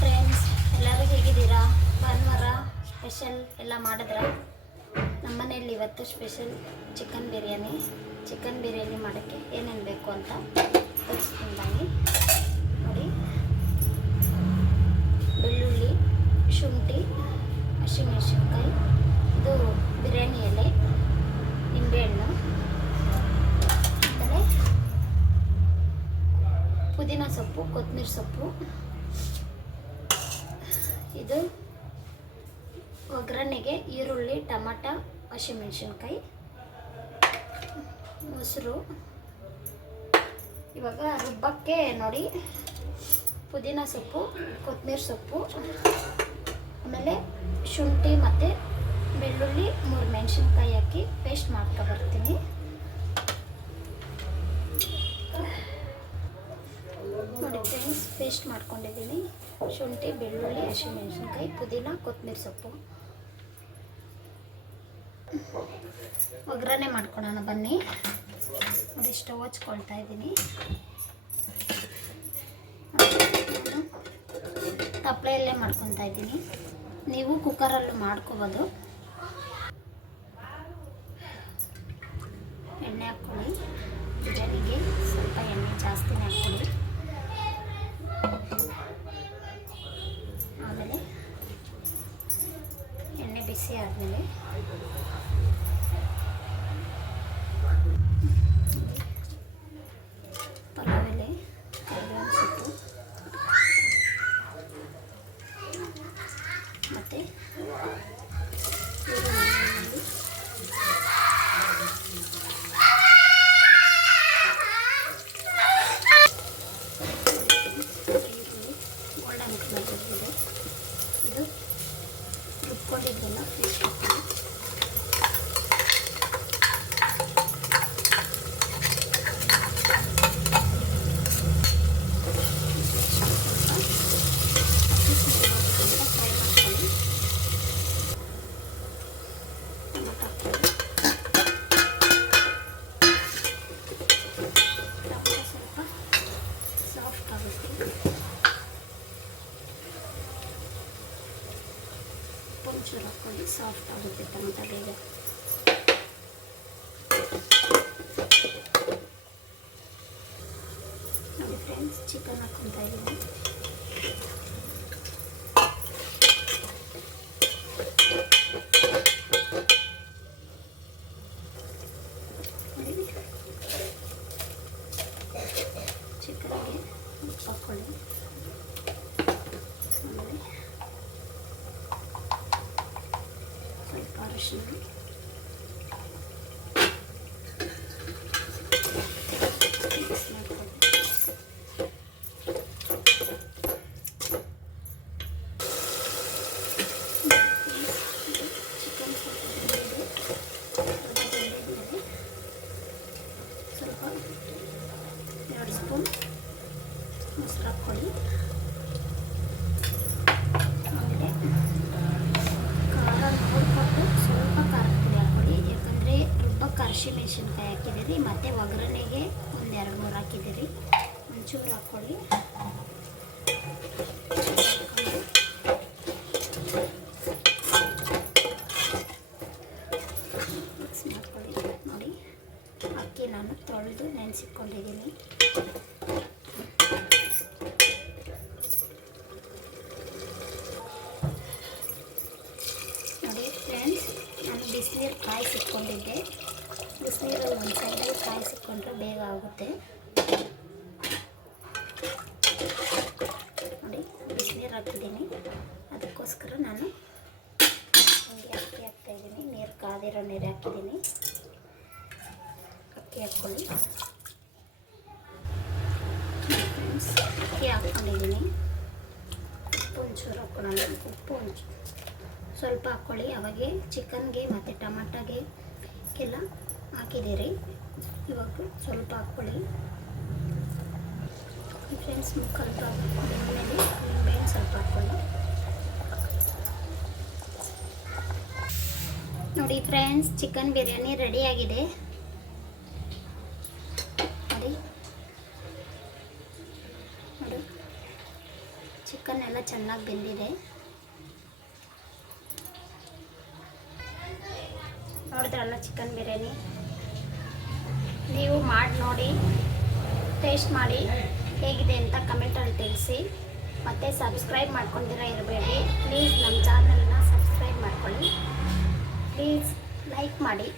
Friends, ಎಲ್ಲರೂ ಹೇಗಿದ್ದೀರಾ? ಭಾನುವಾರ ಸ್ಪೆಷಲ್ ಎಲ್ಲ ಮಾಡಿದ್ರ? ನಮ್ಮನೇಲಿ ಇವತ್ತು ಸ್ಪೆಷಲ್ ಚಿಕನ್ ಬಿರಿಯಾನಿ ಮಾಡೋಕ್ಕೆ ಏನೇನು ಬೇಕು ಅಂತ ತೋರಿಸ್ತೀನಿ ಬನ್ನಿ. ನೋಡಿ, ಬೆಳ್ಳುಳ್ಳಿ, ಶುಂಠಿ, ಹಸಿಮೆಣಸಿನ್ಕಾಯಿ, ಇದು ಬಿರಿಯಾನಿ ಎಲೆ, ನಿಂಬೆಹಣ್ಣು, ಆಮೇಲೆ ಪುದೀನ ಸೊಪ್ಪು, ಕೊತ್ತಂಬರಿ ಸೊಪ್ಪು, ಇದು ಒಗ್ಗರಣೆಗೆ ಈರುಳ್ಳಿ, ಟೊಮಟ, ಹಸಿಮೆಣಸಿನ್ಕಾಯಿ, ಮೊಸರು. ಇವಾಗ ರುಬ್ಬಕ್ಕೆ ನೋಡಿ, ಪುದೀನ ಸೊಪ್ಪು, ಕೊತ್ತಂಬರಿ ಸೊಪ್ಪು, ಆಮೇಲೆ ಶುಂಠಿ ಮತ್ತು ಬೆಳ್ಳುಳ್ಳಿ, 3 ಮೆಣಸಿನ್ಕಾಯಿ ಹಾಕಿ ಪೇಸ್ಟ್ ಮಾಡ್ಕೊಬರ್ತೀನಿ. ನೋಡಿ ಫ್ರೆಂಡ್ಸ್, ಪೇಸ್ಟ್ ಮಾಡ್ಕೊಂಡಿದ್ದೀನಿ. ಶುಂಠಿ, ಬೆಳ್ಳುಳ್ಳಿ, ಹಸಿಮೆಣಸಿನ್ಕಾಯಿ, ಪುದೀನ, ಕೊತ್ತಂಬರಿ ಸೊಪ್ಪು. ಒಗ್ಗರಣೆ ಮಾಡ್ಕೊಳ್ಳೋಣ ಬನ್ನಿ. ನೋಡಿ, ಸ್ಟವ್ ಹಚ್ಕೊಳ್ತಾ ಇದ್ದೀನಿ. ತಪ್ಪಲೆಯಲ್ಲೇ ಮಾಡ್ಕೊತಾ ಇದ್ದೀನಿ. ನೀವು ಕುಕ್ಕರಲ್ಲೂ ಮಾಡ್ಕೋಬೋದು. ಎಣ್ಣೆ ಹಾಕ್ಕೊಳ್ಳಿ. ಬಿರಿಯಾನಿಗೆ ಸ್ವಲ್ಪ ಎಣ್ಣೆ ಜಾಸ್ತಿನೇ ಹಾಕ್ಕೊಳ್ಳಿ. ಆಮೇಲೆ ಎಣ್ಣೆ ಬಿಸಿ ಆದಮೇಲೆ ಪಲಾವ್ ಎಲೆ, ಕರಿಬೇವಿನ ಸೊಪ್ಪು ಮತ್ತು ಈರುಳ್ಳಿ, ಗೋಲ್ಡನ್ ಕಲರ್ ಇದೆ. ಇದು ರುಬ್ಕೊಂಡಿದ್ದೆಲ್ಲ ಪೇಸ್ಟ್ ಹಾಕ್ತೀನಿ. ಒಂಚೂರು ಹಾಕ್ಕೊಳ್ಳಿ, ಸಾಫ್ಟ್ ಆಗುತ್ತೆ ಟೊಮೆಟೊ ಬೇಗ. ನೋಡಿ ಫ್ರೆಂಡ್ಸ್, ಚಿಕನ್ ಹಾಕ್ಕೊತಾ ಇದ್ದೀನಿ. ಚಿಕನ್ಗೆ ಉಪ್ಪು ಹಾಕ್ಕೊಳ್ಳಿ. ಆಮೇಲೆ ಸ್ವಲ್ಪ ಅರಿಶಿನ, ಮಿಕ್ಸ್ ಮಾಡ್ಕೊಳ್ಳಿ. ಚಿಕನ್ ಸ್ವಲ್ಪ 2 ಸ್ಪೂನ್ ಮೊಸರು ಹಾಕ್ಕೊಳ್ಳಿ. ಆಮೇಲೆ ಖಾರ ನೋಡ್ಕೊಂಡು ಸ್ವಲ್ಪ ಖಾರದ ಪುಡಿ ಹಾಕ್ಕೊಳ್ಳಿ. ಯಾಕಂದರೆ ರುಬ್ಬಕ್ಕೆ ಹಸಿಮೆಣಸಿನ್ಕಾಯಿ ಹಾಕಿದ್ದೀರಿ ಮತ್ತು ಒಗ್ಗರಣೆಗೆ 1-2-3 ಹಾಕಿದ್ದೀರಿ. ಒಂಚೂರು ಹಾಕ್ಕೊಳ್ಳಿ. ಮಿಕ್ಸ್ ಮಾಡ್ಕೊಳ್ಳಿ. ನೋಡಿ, ಅಕ್ಕಿ ನಾನು ತೊಳೆದು ನೆನೆಸಿಟ್ಕೊಂಡಿದ್ದೀನಿ. ನೋಡಿ ಫ್ರೆಂಡ್ಸ್, ನಾನು ಬಿಸಿನೀರು ಕಾಯಿಸಿಟ್ಕೊಂಡಿದ್ದೆ. ಬಿಸಿನೀರಲ್ಲಿ ಒಂದು ಸೈಡಲ್ಲಿ ಕಾಯಿಸಿಟ್ಕೊಂಡ್ರೆ ಬೇಗ ಆಗುತ್ತೆ. ನೋಡಿ, ಬಿಸಿನೀರು ಹಾಕಿದ್ದೀನಿ. ಅದಕ್ಕೋಸ್ಕರ ನಾನು ಹಿಂಗೆ ಅಕ್ಕಿ ಹಾಕ್ತಾಯಿದ್ದೀನಿ. ನೀರು ಕಾದಿರೋ ನೀರು ಹಾಕಿದ್ದೀನಿ. ಅಕ್ಕಿ ಹಾಕ್ಕೊಳ್ಳಿ. ಫ್ರೆಂಡ್ಸ್, ಅಕ್ಕಿ ಹಾಕ್ಕೊಂಡಿದ್ದೀನಿ. ಉಪ್ಪು ಒಂಚೂರು ಹಾಕ್ಕೊಳ್ಳೋಣ. ಉಪ್ಪು ಒಂಚೂರು ಸ್ವಲ್ಪ ಹಾಕ್ಕೊಳ್ಳಿ. ಅವಾಗೆ ಚಿಕನ್ಗೆ ಮತ್ತು ಟೊಮಟೊಗೆಲ್ಲ ಹಾಕಿದ್ದೀರಿ. ಇವಾಗ ಸ್ವಲ್ಪ ಹಾಕ್ಕೊಳ್ಳಿ. ಫ್ರೆಂಡ್ಸ್, ಮುಕ್ಕಾಲು ಆದಮೇಲೆ ನಿಂಬೆಹಣ್ಣು ಸ್ವಲ್ಪ ಹಾಕ್ಕೊಳ್ಳಿ. ನೋಡಿ ಫ್ರೆಂಡ್ಸ್, ಚಿಕನ್ ಬಿರಿಯಾನಿ ರೆಡಿಯಾಗಿದೆ. ನೋಡಿ, ಚಿಕನ್ ಎಲ್ಲ ಚೆನ್ನಾಗಿ ಬೆಂದಿದೆ. ನೋಡಿದ್ರಲ್ಲ ಚಿಕನ್ ಬಿರಿಯಾನಿ. ನೀವು ಮಾಡಿ ನೋಡಿ, ಟೇಸ್ಟ್ ಮಾಡಿ ಹೇಗಿದೆ ಅಂತ ಕಮೆಂಟಲ್ಲಿ ತಿಳಿಸಿ. ಮತ್ತು ಸಬ್ಸ್ಕ್ರೈಬ್ ಮಾಡ್ಕೊಂಡಿರ ಇರಬೇಡಿ ಪ್ಲೀಸ್. ನಮ್ಮ ಚಾನಲ್ನ ಸಬ್ಸ್ಕ್ರೈಬ್ ಮಾಡ್ಕೊಳ್ಳಿ ಪ್ಲೀಸ್. ಲೈಕ್ ಮಾಡಿ.